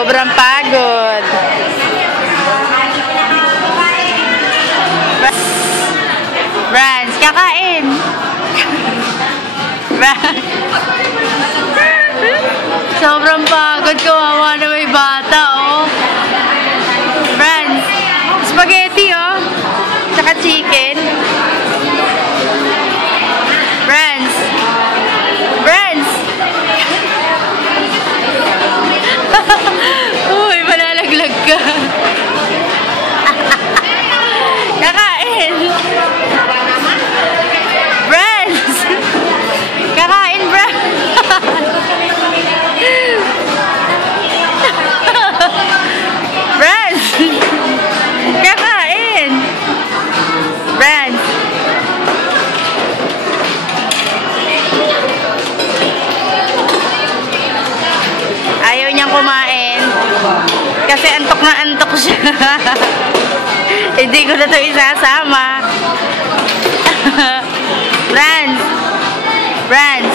Sobrang pagod. Brans, kakain. Sobrang pagod. Kawawa na may bata, oh. Brans, spaghetti, oh. Tsaka chicken. Brans. Brans. Uy, malalaglag ka. Kakain. Brans. Kakain, Brans. Brans. Kakain. Brans. Ayaw niyang kumain. Kasi antok na antok siya. Hindi ko na ito isasama. Brans. Brans.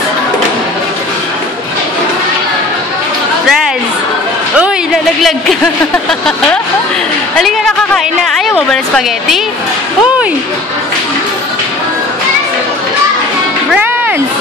Brans. Uy, nalaglag ka. Halika na, kakain na. Ayaw mo ba ng spaghetti? Uy. Brans.